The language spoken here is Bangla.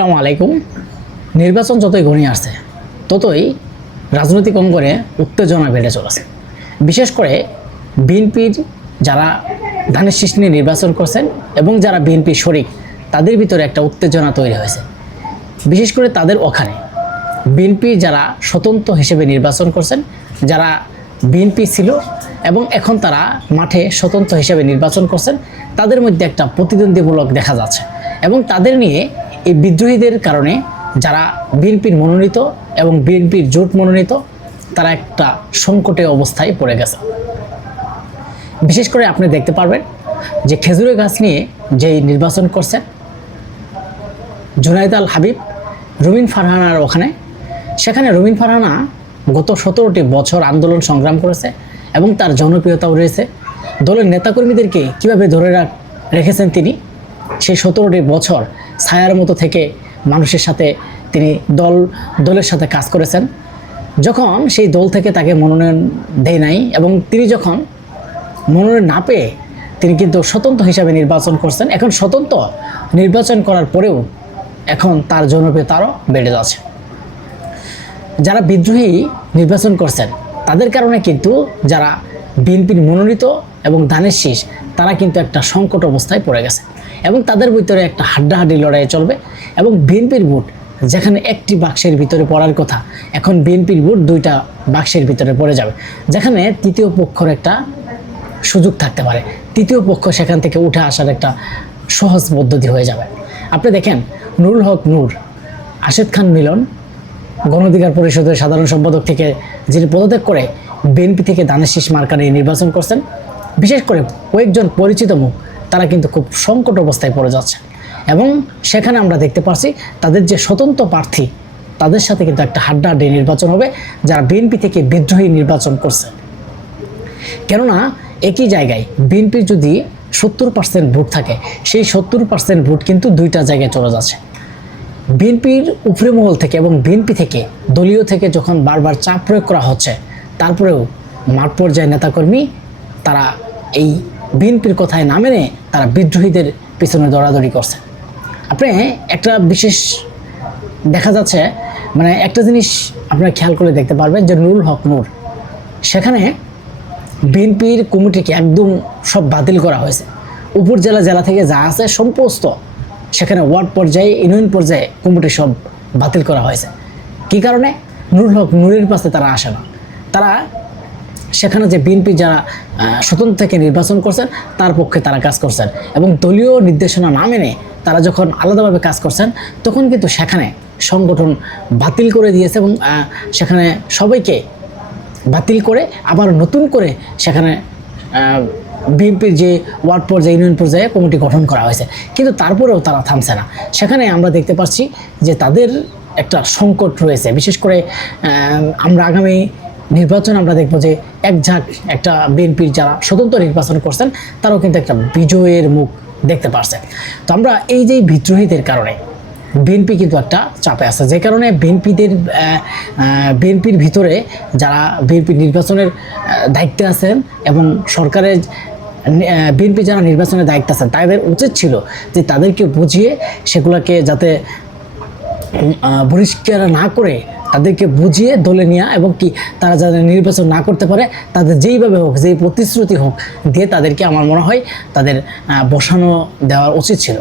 আসসালামু আলাইকুম। নির্বাচন যতই ঘনিয়ে আসছে, ততই রাজনৈতিক অঙ্গনে উত্তেজনা বেড়ে চলেছে। বিশেষ করে বিএনপির যারা ধানের শীষ নিয়ে নির্বাচন করছেন এবং যারা বিএনপির শরিক, তাদের ভিতরে একটা উত্তেজনা তৈরি হয়েছে। বিশেষ করে তাদের ওখানে বিএনপি যারা স্বতন্ত্র হিসেবে নির্বাচন করছেন, যারা বিএনপি ছিল এবং এখন তারা মাঠে স্বতন্ত্র হিসেবে নির্বাচন করছেন, তাদের মধ্যে একটা প্রতিদ্বন্দ্বীমূলক দেখা যাচ্ছে এবং তাদের নিয়ে এই বিদ্রোহীদের কারণে যারা বিএনপির মনোনীত এবং বিএনপির জোট মনোনীত, তারা একটা সংকটে অবস্থায় পড়ে গেছে। বিশেষ করে আপনি দেখতে পারবেন যে খেজুরের গাছ নিয়ে যেই নির্বাচন করছেন, জুনাইদ আল হাবিব, রুমিন ফারহানার ওখানে। সেখানে রুমিন ফারহানা গত সতেরোটি বছর আন্দোলন সংগ্রাম করেছে এবং তার জনপ্রিয়তাও রয়েছে। দলের নেতাকর্মীদেরকে কীভাবে ধরে রাখ রেখেছেন তিনি, সেই সতেরোটি বছর ছায়ার মতো থেকে মানুষের সাথে তিনি দল, দলের সাথে কাজ করেছেন। যখন সেই দল থেকে তাকে মনোনয়ন দেয় নাই এবং তিনি যখন মনোনয়ন না পেয়ে তিনি কিন্তু স্বতন্ত্র হিসাবে নির্বাচন করছেন, এখন স্বতন্ত্র নির্বাচন করার পরেও এখন তার জনপ্রিয়তা আরও বেড়ে যাচ্ছে। যারা বিদ্রোহী নির্বাচন করছেন, তাদের কারণে কিন্তু যারা বিএনপির মনোনীত এবং ধানের শীষ, তারা কিন্তু একটা সংকট অবস্থায় পড়ে গেছে। এবং তাদের ভিতরে একটা হাড্ডাহাড্ডি লড়াই চলবে এবং বিএনপির ভোট যেখানে একটি বাক্সের ভিতরে পড়ার কথা, এখন বিএনপির ভোট দুইটা বাক্সের ভিতরে পড়ে যাবে। যেখানে তৃতীয় পক্ষর একটা সুযোগ থাকতে পারে। তৃতীয় পক্ষ সেখান থেকে উঠে আসার একটা সহজ পদ্ধতি হয়ে যাবে। আপনি দেখেন, নুরুল হক নূর, আশেদ খান মিলন, গণঅধিকার পরিষদের সাধারণ সম্পাদক থেকে যিনি পদত্যাগ করে বিএনপি থেকে দানের শীষ মার্কা নিয়ে নির্বাচন করছেন, বিশেষ করে কয়েকজন পরিচিত মুখ তারা কিন্তু খুব সংকট অবস্থায় পড়ে যাচ্ছে। এবং সেখানে আমরা দেখতে পাচ্ছি তাদের যে স্বতন্ত্র প্রার্থী, তাদের সাথে কিন্তু একটা হাড্ডাহাড্ডি নির্বাচন হবে, যারা বিএনপি থেকে বিদ্রোহী নির্বাচন করছে। কেননা, একই জায়গায় বিএনপির যদি সত্তর পার্সেন্ট ভোট থাকে, সেই সত্তর পার্সেন্ট ভোট কিন্তু দুইটা জায়গায় চলে যাচ্ছে। বিএনপির উপরে মহল থেকে এবং বিএনপি থেকে, দলীয় থেকে যখন বারবার চাপ প্রয়োগ করা হচ্ছে, তারপরেও মাঠ পর্যায়ে নেতাকর্মী, তারা এই বিএনপির কথায় না মেনে তারা বিদ্রোহীদের পিছনে দৌড়াদৌড়ি করছে। আপনি একটা বিশেষ দেখা যাচ্ছে মানে একটা জিনিস আপনারা খেয়াল করে দেখতে পারবেন যে নুরুল হক নূর, সেখানে বিএনপির কমিটিকে একদম সব বাতিল করা হয়েছে। উপজেলা জেলা জেলা থেকে যা আছে সমস্ত সেখানে ওয়ার্ড পর্যায়ে ইউনিয়ন পর্যায়ে কমিটি সব বাতিল করা হয়েছে। কি কারণে? নুরুল হক নূরের পাশে তারা আসে না। তারা সেখানে যে বিএনপি যারা স্বতন্ত্র থেকে নির্বাচন করছেন, তার পক্ষে তারা কাজ করছেন। এবং দলীয় নির্দেশনা না মেনে তারা যখন আলাদাভাবে কাজ করছেন, তখন কিন্তু সেখানে সংগঠন বাতিল করে দিয়েছে এবং সেখানে সবাইকে বাতিল করে আবার নতুন করে সেখানে বিএনপির যে ওয়ার্ড পর্যায়ে, ইউনিয়ন পর্যায়ে কমিটি গঠন করা হয়েছে। কিন্তু তারপরেও তারা থামছে না। সেখানে আমরা দেখতে পাচ্ছি যে তাদের একটা সংকট রয়েছে। বিশেষ করে আমরা আগামী নির্বাচন আমরা দেখব যে এক ঝাঁক একটা বিএনপির যারা স্বতন্ত্র নির্বাচন করছেন, তারাও কিন্তু একটা বিজয়ের মুখ দেখতে পারছে। তো আমরা এই যে বিদ্রোহীদের কারণে বিএনপি কিন্তু একটা চাপে আছে। যে কারণে বিএনপিদের বিএনপির ভিতরে যারা বিএনপি নির্বাচনের দায়িত্বে আছেন এবং সরকারের বিএনপি যারা নির্বাচনের দায়িত্বে আছেন, তাদের উচিত ছিল যে তাদেরকে বুঝিয়ে সেগুলোকে যাতে বহিষ্কার না করে তাদেরকে বুঝিয়ে দলে নেওয়া এবং কি তারা যাদের নির্বাচন না করতে পারে, তাদের যেইভাবে হোক, যেই প্রতিশ্রুতি হোক দিয়ে তাদেরকে আমার মনে হয় তাদের বসানো দেওয়া উচিত ছিল।